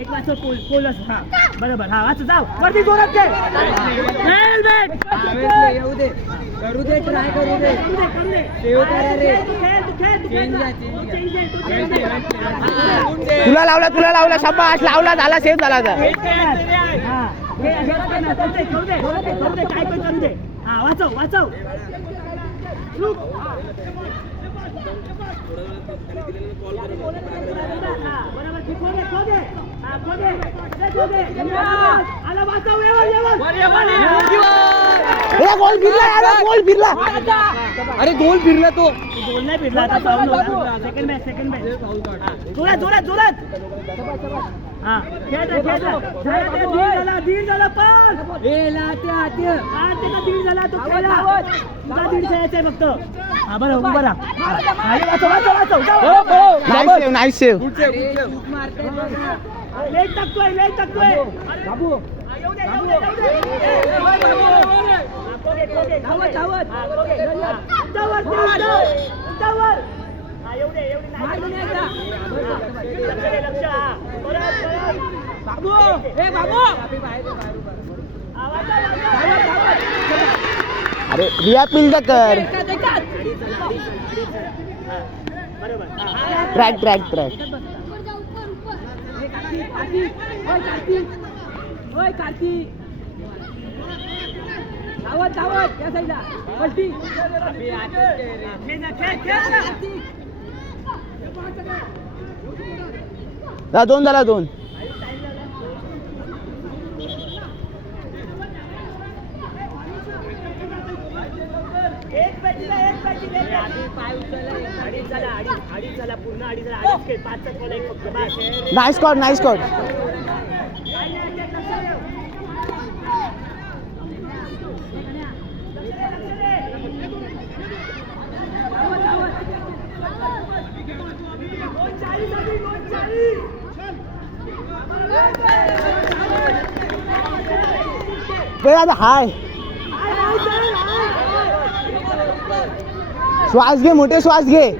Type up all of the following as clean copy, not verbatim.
एक वाचव पोलस. हा बरोबर. हा वाच जाऊ वरती जोरात घे. येऊ दे करू दे ट्राय करू दे सेव करा रे. तुला लावला शाबास लावला झाला सेव झाला आता. काय पण करू दे. हा वाचव गोल फिरला. अरे गोल फिरला तो. गोल नाही फिरला आता. सेकंड मॅच जोरात. हा खेळ दीड झाला पण दीड झाला तो खेळला. तुझा दीड खेळायचंय फक्त. हा बरं उभं राहा. Nice save. लेट टाकतोय बाबू अरे रिया पिल्ड कर. ट्रॅक या साईडला पलटी. दोन झाला. अडीच झाला पूर्ण. अडीच झाला. 5चा कॉल एक फक्त. Nice Scott. हाय श्वास घे. मोठे श्वास घे.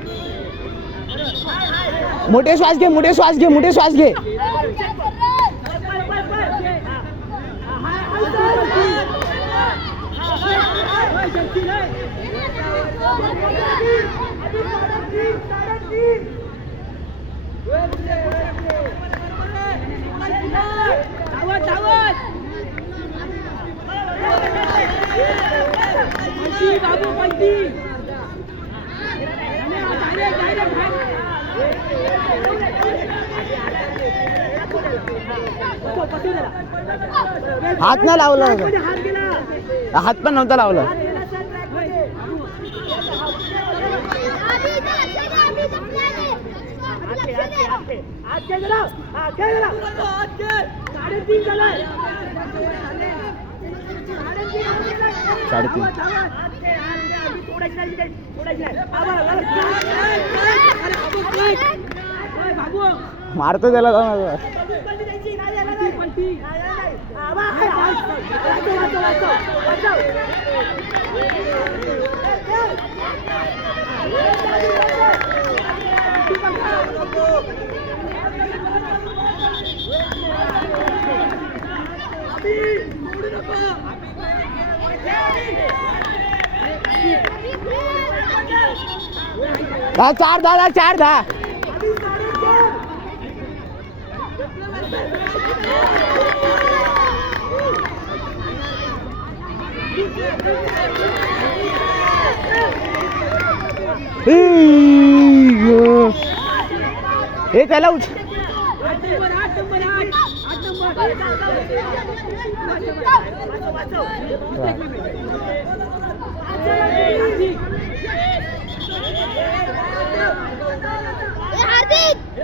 हात नाही लावला. हात पण नव्हता लावला. मारतो त्याला चार दहा. हे त्याला उठ.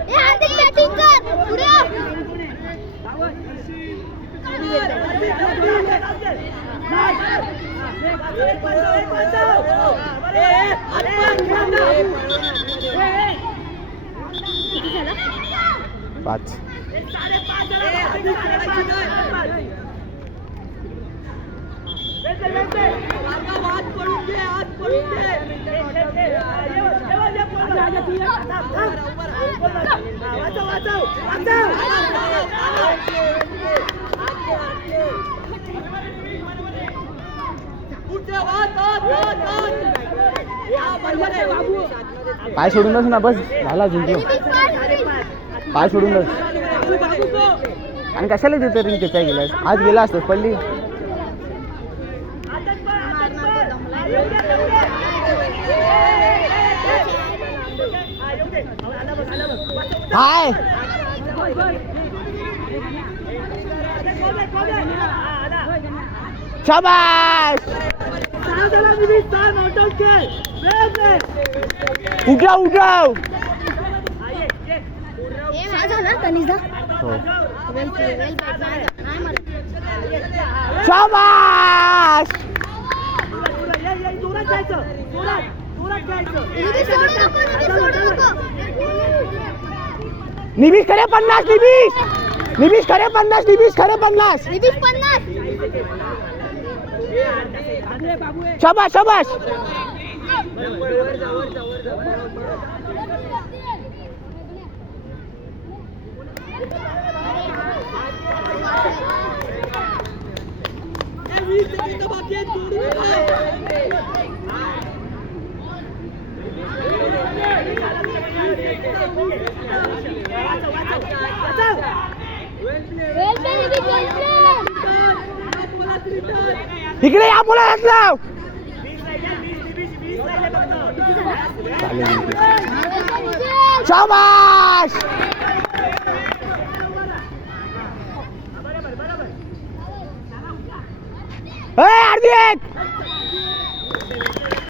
हार्दिक बॅटिंग कर पुढे. पाच. राजा तू ये. वाचव वाचव वाचव. पाय सोडून बस ना, बस झाला जिंकलो. पाय सोडून बस. आणि कशाला देतो रिंग त्याच्या गेलास, आज गेला असतो पडली. हाय शाबास. उठाव उठाव. हो शाबास. निबिश खरे 50. निबिश खरे 50. निबिश खरे 50. शाबास शाबास. इकडे या मुलात लाव. शाबास. अर्धी एक.